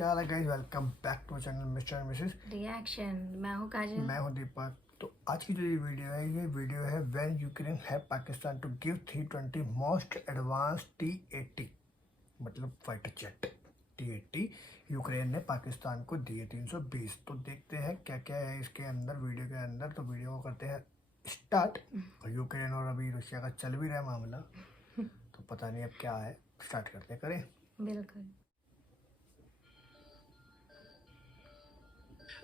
क्या हाल है guys, welcome back to channel Mr and Mrs reaction. मैं हूँ काजल। मैं हूं दीपक। तो आज की जो ये वीडियो है व्हेन यूक्रेन है Pakistan to give 320 most advance T-80 मतलब फाइटर जेट T-80 यूक्रेन ने पाकिस्तान को दिए 320। तो देखते हैं क्या क्या है इसके अंदर, वीडियो के अंदर। तो वीडियो को करते हैं स्टार्ट। और यूक्रेन और अभी रशिया का चल भी रहा है मामला, तो पता नहीं अब क्या है। स्टार्ट करते हैं, करें। बिल्कुल।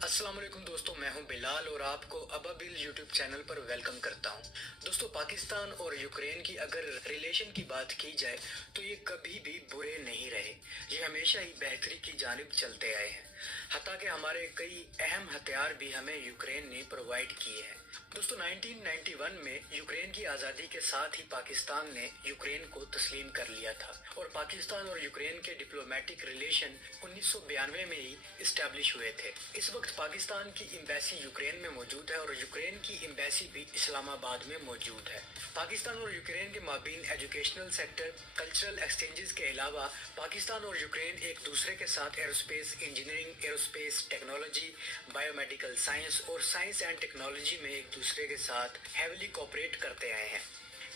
अस्सलाम वालेकुम दोस्तों, मैं हूं बिलाल और आपको अबाबिल यूट्यूब चैनल पर वेलकम करता हूं। दोस्तों, पाकिस्तान और यूक्रेन की अगर रिलेशन की बात की जाए तो ये कभी भी बुरे नहीं रहे। ये हमेशा ही बेहतरी की जानिब चलते आए हैं। हत्ता कि हमारे कई अहम हथियार भी हमें यूक्रेन ने प्रोवाइड किए हैं। दोस्तों, 1991 में यूक्रेन की आज़ादी के साथ ही पाकिस्तान ने यूक्रेन को तस्लीम कर लिया था और पाकिस्तान और यूक्रेन के डिप्लोमेटिक रिलेशन 1992 में ही इस्टेब्लिश हुए थे। इस वक्त पाकिस्तान की एम्बेसी यूक्रेन में मौजूद है और यूक्रेन की एम्बेसी भी इस्लामाबाद में मौजूद है। पाकिस्तान और यूक्रेन के माबीन एजुकेशनल सेक्टर, कल्चरल एक्सचेंजेस के अलावा पाकिस्तान और यूक्रेन एक दूसरे के साथ aerospace engineering, aerospace technology, biomedical science और साइंस एंड टेक्नोलॉजी में एक दूसरे के साथ हेविली कोऑपरेट करते आए हैं।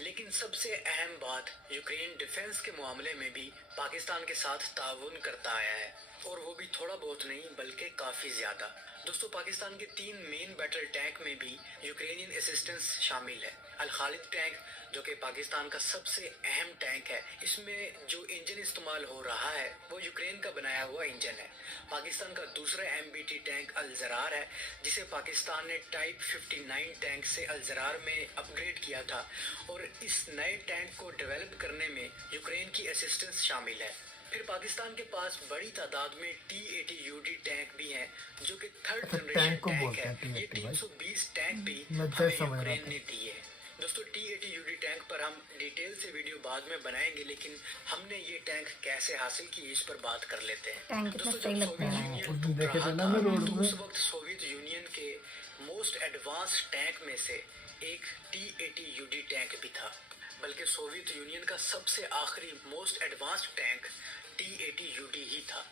लेकिन सबसे अहम बात, यूक्रेन डिफेंस के मामले में भी पाकिस्तान के साथ ताउन करता आया है, और वो भी थोड़ा बहुत नहीं बल्कि काफ़ी ज़्यादा। दोस्तों, पाकिस्तान के 3 मेन बैटल टैंक में भी यूक्रेनियन असिस्टेंस शामिल है। अल खालिद टैंक, जो कि पाकिस्तान का सबसे अहम टैंक है, इसमें जो इंजन इस्तेमाल हो रहा है वो यूक्रेन का बनाया हुआ इंजन है। पाकिस्तान का दूसरा MBT टैंक अल ज़रार है, जिसे पाकिस्तान ने टाइप 59 टैंक से अल ज़रार में अपग्रेड किया था, और इस नए टैंक को डेवलप करने में यूक्रेन की असिस्टेंस शामिल है। फिर पाकिस्तान के पास बड़ी तादाद में T-80 UD टैंक भी हैं, जो कि थर्ड जनरेशन टैंक है। ये 320 टैंक भी हमें यूक्रेन ने दिए हैं। दोस्तों, T-80 UD टैंक पर हम डिटेल से वीडियो बाद में बनाएंगे, लेकिन हमने ये टैंक कैसे हासिल की इस पर बात कर लेते हैं। टैंक कितना दोस्तों, सही जब लगता सोवियत है। यूनियन टूट रहा था तो उस वक्त सोवियत यूनियन के मोस्ट एडवांस टैंक में से एक T-80 UD टैंक भी था, बल्कि सोवियत यूनियन का सबसे आखिरी most advanced tank T-80 UD ही था।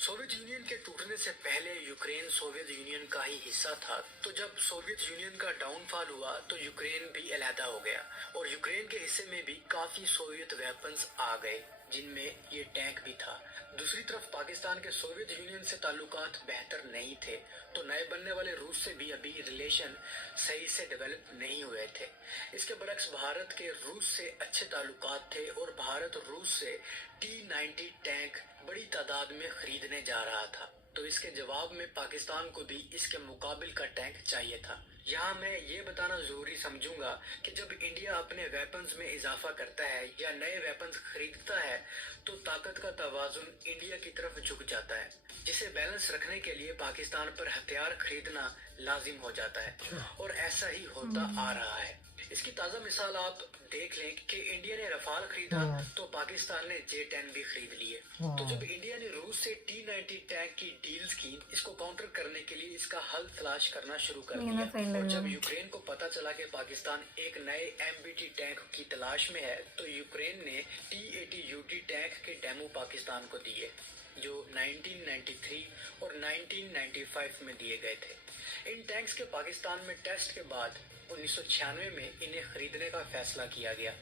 सोवियत यूनियन के टूटने से पहले यूक्रेन सोवियत यूनियन का ही हिस्सा था, तो जब सोवियत यूनियन का डाउनफॉल हुआ तो यूक्रेन भी अलहदा हो गया, और यूक्रेन के हिस्से में भी काफी सोवियत वेपन्स आ गए, जिनमें ये टैंक भी था। दूसरी तरफ पाकिस्तान के सोवियत यूनियन से ताल्लुकात बेहतर नहीं थे, तो नए बनने वाले रूस से भी अभी रिलेशन सही से डेवलप नहीं हुए थे। इसके बरक्स भारत के रूस से अच्छे ताल्लुकात थे, और भारत रूस से T-90 टैंक बड़ी तादाद में खरीदने जा रहा था। तो इसके जवाब में पाकिस्तान को भी इसके मुकाबिल का टैंक चाहिए था। यहाँ मैं ये बताना जरूरी समझूंगा कि जब इंडिया अपने वेपन्स में इजाफा करता है या नए वेपन्स खरीदता है, तो ताकत का तवाजुन इंडिया की तरफ झुक जाता है, जिसे बैलेंस रखने के लिए पाकिस्तान पर हथियार खरीदना लाजिम हो जाता है, और ऐसा ही होता आ रहा है। इसकी ताज़ा मिसाल आप देख लें कि इंडिया ने रफाल खरीदा तो पाकिस्तान ने J-10 भी खरीद लिए। तो जब इंडिया ने रूस से T-90 टैंक की डील्स की, इसको काउंटर करने के लिए इसका हल तलाश करना शुरू कर दिया, और जब यूक्रेन को पता चला कि पाकिस्तान एक नए MBT टैंक की तलाश में है, तो यूक्रेन ने T-80 UD टैंक के डेमो पाकिस्तान को दिए, जो 1993 और 1995 में दिए गए थे। इन टैंक्स के पाकिस्तान में टेस्ट के बाद 1996 में इन्हें खरीदने का फैसला किया गया।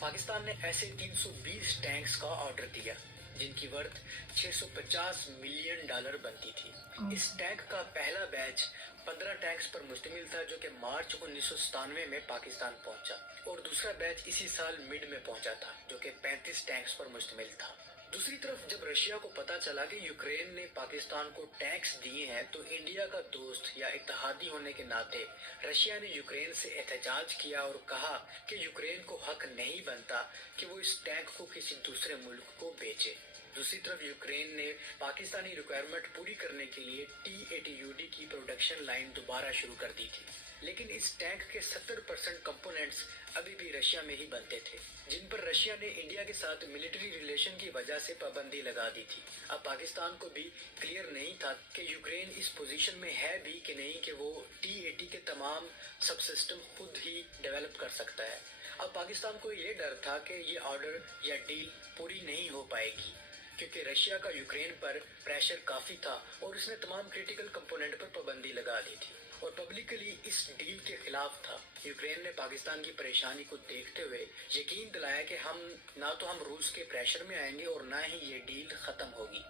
पाकिस्तान ने ऐसे 320 टैंक्स का ऑर्डर दिया, जिनकी वर्थ $650 मिलियन बनती थी। इस टैंक का पहला बैच 15 टैंक्स पर मुश्तमिल था, जो कि मार्च 1997 में पाकिस्तान पहुंचा, और दूसरा बैच इसी साल मिड में पहुंचा था, जो कि 35 टैंक्स पर मुश्तमिल था। दूसरी तरफ जब रशिया को पता चला कि यूक्रेन ने पाकिस्तान को टैंक्स दिए हैं, तो इंडिया का दोस्त या इत्तेहादी होने के नाते रशिया ने यूक्रेन से एहतजाज किया और कहा कि यूक्रेन को हक नहीं बनता कि वो इस टैंक को किसी दूसरे मुल्क को बेचे। दूसरी तरफ यूक्रेन ने पाकिस्तानी रिक्वायरमेंट पूरी करने के लिए T-80 UD की प्रोडक्शन लाइन दोबारा शुरू कर दी थी, लेकिन इस टैंक के 70% कंपोनेंट्स अभी भी रशिया में ही बनते थे, जिन पर रशिया ने इंडिया के साथ मिलिट्री रिलेशन की वजह से पाबंदी लगा दी थी। अब पाकिस्तान को भी क्लियर नहीं था कि यूक्रेन इस पोजीशन में है भी कि नहीं कि वो T-80 के तमाम सब सिस्टम खुद ही डेवलप कर सकता है। अब पाकिस्तान को ये डर था कि ये ऑर्डर या डील पूरी नहीं हो पाएगी, क्योंकि रशिया का यूक्रेन पर प्रेशर काफी था और उसने तमाम क्रिटिकल कंपोनेंट पर पाबंदी लगा दी थी और पब्लिकली इस डील के खिलाफ था। यूक्रेन ने पाकिस्तान की परेशानी को देखते हुए यकीन दिलाया कि हम रूस के प्रेशर में आएंगे और ना ही ये डील खत्म होगी।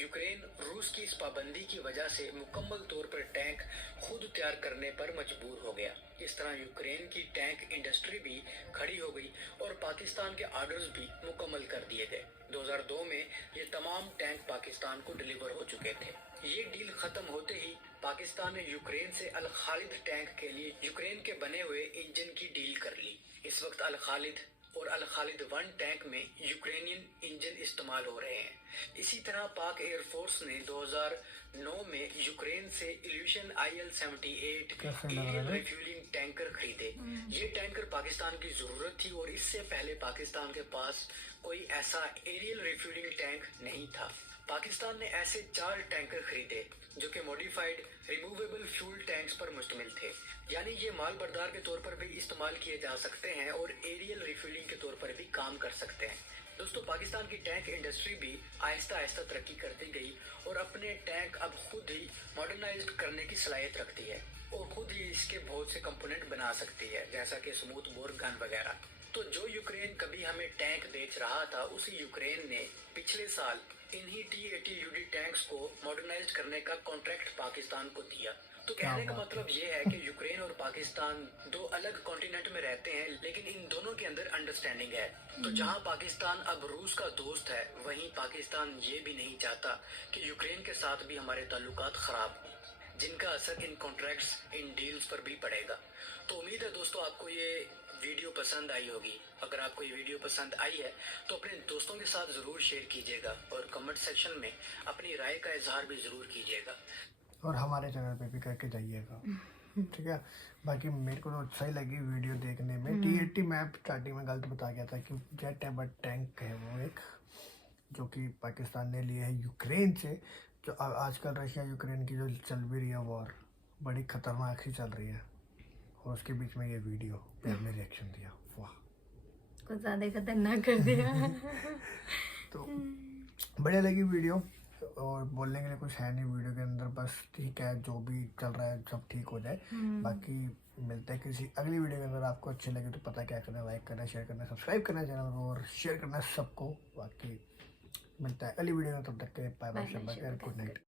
यूक्रेन रूस की इस पाबंदी की वजह से मुकम्मल तौर पर टैंक खुद तैयार करने पर मजबूर हो गया। इस तरह यूक्रेन की टैंक इंडस्ट्री भी खड़ी हो गई और पाकिस्तान के ऑर्डर्स भी मुकम्मल कर दिए गए। 2002 में ये तमाम टैंक पाकिस्तान को डिलीवर हो चुके थे। ये डील खत्म होते ही पाकिस्तान ने यूक्रेन से अल खालिद टैंक के लिए यूक्रेन के बने हुए इंजन की डील कर ली। इस वक्त अल खालिद और अल खालिद 1 टैंक में यूक्रेनियन इंजन इस्तेमाल हो रहे हैं। इसी तरह पाक एयरफोर्स ने 2009 में यूक्रेन से evolution IL-78 aerial refuelling tanker खरीदे। ये टैंकर पाकिस्तान की जरूरत थी और इससे पहले पाकिस्तान के पास कोई ऐसा एरियल रिफ्यूलिंग टैंक नहीं था। पाकिस्तान ने ऐसे 4 टैंकर खरीदे जो कि मॉडिफाइड रिमूवेबल फ्यूल टैंक्स पर मुश्तमिल थे, यानी ये माल बर्दार के तौर पर भी इस्तेमाल किए जा सकते हैं और एरियल रिफ्यूलिंग के तौर पर भी काम कर सकते हैं। दोस्तों, पाकिस्तान की टैंक इंडस्ट्री भी आहिस्ता आहिस्ता तरक्की करती गई और अपने टैंक अब खुद ही मॉडर्नाइज्ड करने की सलाहियत रखती है और खुद ही इसके बहुत से कंपोनेंट बना सकती है, जैसा कि स्मूथ बोर गन वगैरह। तो जो यूक्रेन कभी हमें टैंक बेच रहा था, उसी यूक्रेन ने पिछले साल इन्हीं T-80 टैंक्स को मॉडर्नाइज करने का कॉन्ट्रैक्ट पाकिस्तान को दिया। तो कहने का मतलब ये है कि यूक्रेन और पाकिस्तान 2 अलग कॉन्टिनेंट में रहते हैं, लेकिन इन दोनों के अंदर अंडरस्टैंडिंग है। तो जहां पाकिस्तान अब रूस का दोस्त है, वहीं पाकिस्तान ये भी नहीं चाहता कि यूक्रेन के साथ भी हमारे ताल्लुकात खराब हों, जिनका असर इन कॉन्ट्रैक्ट्स, इन डील्स पर भी पड़ेगा। तो उम्मीद है दोस्तों आपको ये वीडियो पसंद आई होगी। अगर आपको ये वीडियो पसंद आई है तो अपने दोस्तों के साथ ज़रूर शेयर कीजिएगा और कमेंट सेक्शन में अपनी राय का इजहार भी ज़रूर कीजिएगा और हमारे चैनल पे भी करके जाइएगा, ठीक है। बाकी मेरे को तो अच्छा ही लगी वीडियो देखने में। T-80 मैं स्टार्टिंग में गलत बता गया था कि जेट है, बट टैंक है वो एक, जो कि पाकिस्तान ने लिया है यूक्रेन से। जो आजकल रशिया यूक्रेन की जो चल भी रही है वॉर, बड़ी खतरनाक सी चल रही है, और उसके बीच में ये वीडियो पे हमने रिएक्शन दिया। वाह, कुछ ज्यादा खतरनाक कर दिया। तो बढ़िया लगी वीडियो, और बोलने के लिए कुछ है नहीं वीडियो के अंदर, बस ठीक है जो भी चल रहा है सब ठीक हो जाए। बाकी मिलते हैं किसी अगली वीडियो के अंदर। आपको अच्छे लगे तो पता क्या करना, लाइक करना, शेयर करना, सब्सक्राइब करना चैनल को और शेयर करना सबको। बाकी मिलता है अगली वीडियो में, तब तक के बाय बाय, गुड नाइट।